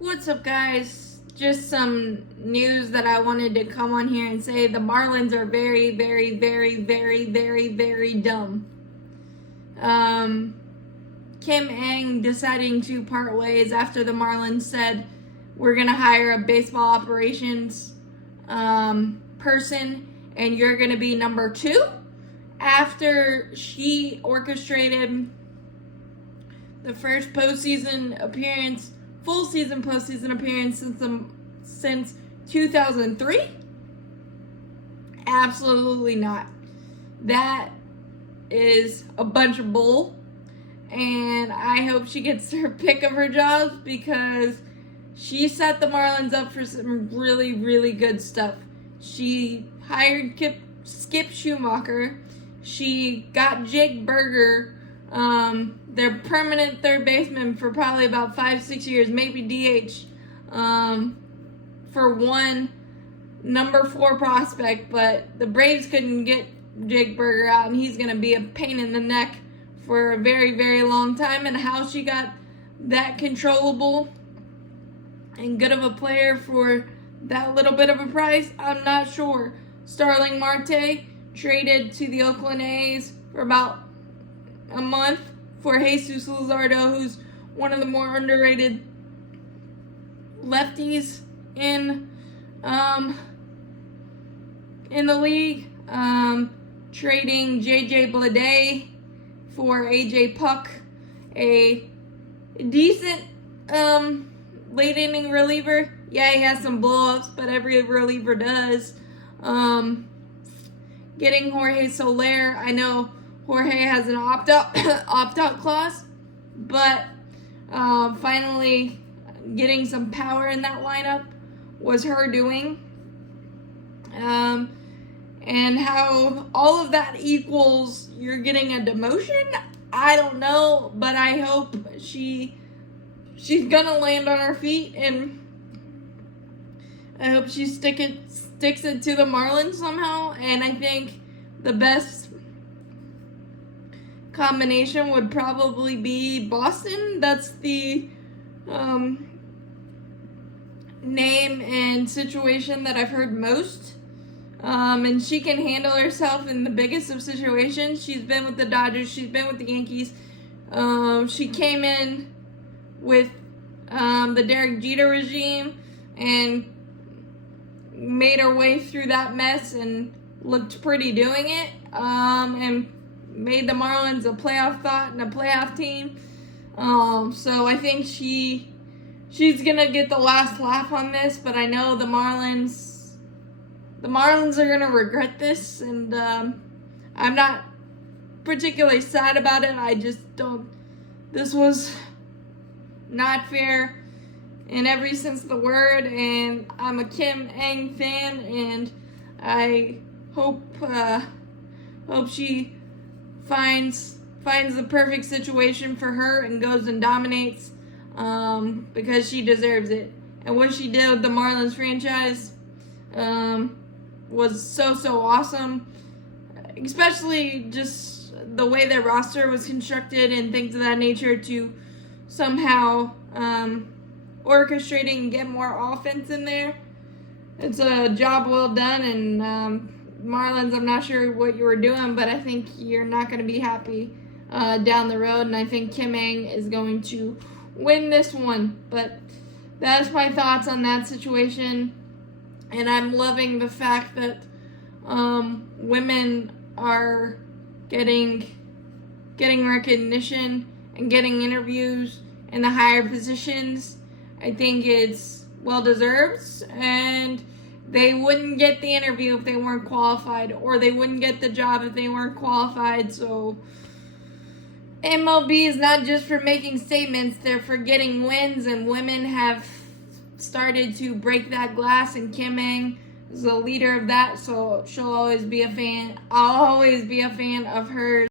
What's up, guys? Just some news that I wanted to come on here and say. The Marlins are very, very, very, very, very, very dumb. Kim Ng deciding to part ways after the Marlins said we're going to hire a baseball operations person and you're going to be number 2, after she orchestrated the first full season postseason appearance since 2003? Absolutely not. That is a bunch of bull, and I hope she gets her pick of her jobs because she set the Marlins up for some really, really good stuff. She hired Skip Schumacher. She got Jake Berger, their permanent third baseman, for probably about 5-6 years, maybe DH, for one number 4 prospect, but the Braves couldn't get Jake Berger out, and he's going to be a pain in the neck for a very, very long time. And how she got that controllable and good of a player for that little bit of a price, I'm not sure. Starling Marte traded to the Oakland A's for about a month for Jesus Luzardo, who's one of the more underrated lefties in the league. Trading JJ Bleday for AJ Puck, a decent late inning reliever. Yeah, he has some blow-ups, but every reliever does. Getting Jorge Soler. I know Jorge has an opt-out clause, but finally getting some power in that lineup was her doing. And how all of that equals you're getting a demotion, I don't know, but I hope she's gonna land on her feet, and I hope she sticks it to the Marlins somehow. And I think the best combination would probably be Boston. That's the name and situation that I've heard most. And she can handle herself in the biggest of situations. She's been with the Dodgers. She's been with the Yankees. She came in with the Derek Jeter regime and made her way through that mess and looked pretty doing it. And made the Marlins a playoff thought and a playoff team. So I think she's gonna get the last laugh on this, but I know the Marlins are gonna regret this, and I'm not particularly sad about it. I just don't. This was not fair in every sense of the word, and I'm a Kim Ng fan, and I hope she finds the perfect situation for her and goes and dominates, because she deserves it. And what she did with the Marlins franchise was so awesome, especially just the way their roster was constructed and things of that nature, to somehow orchestrating and get more offense in there. It's a job well done, and Marlins, I'm not sure what you were doing, but I think you're not going to be happy down the road, and I think Kim Ng is going to win this one. But that's my thoughts on that situation, and I'm loving the fact that women are getting recognition and getting interviews in the higher positions. I think it's well deserved, and they wouldn't get the interview if they weren't qualified, or they wouldn't get the job if they weren't qualified. So MLB is not just for making statements, they're for getting wins, and women have started to break that glass, and Kim Ng is the leader of that, so she'll always be a fan. I'll always be a fan of hers.